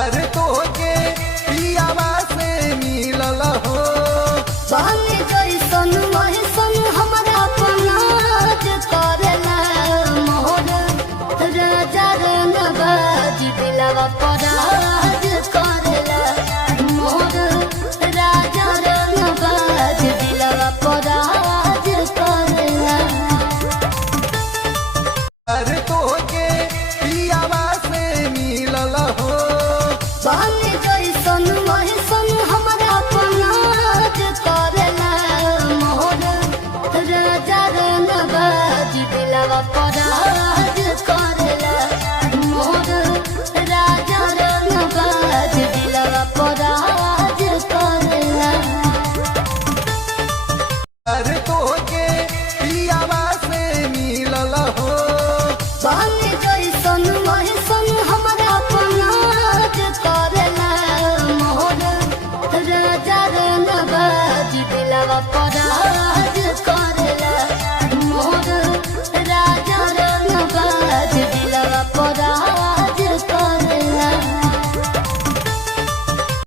अरे तोहके पियावा से मिलल हो बहनी जैसन वैसन हमरा अपनाज करेला मोर राजा रंगबाज दिलवा पराज करेला मोर राजा रंगबाज दिलवा पराज करेला। अरे तोहके पियावा से मिलल हो बहनी जैसन वैसन हमरा अपनाज करेला मोर राजा रंगबाज दिलवा पराज करेला मोर राजा रंगबाज दिलवा पराज करेला। अरे तोहके पियावा से मिलल हो बहनी जैसन वैसन हमरा अपनाज करेला मोर राजा रंगबाज दिलवा पराज करेला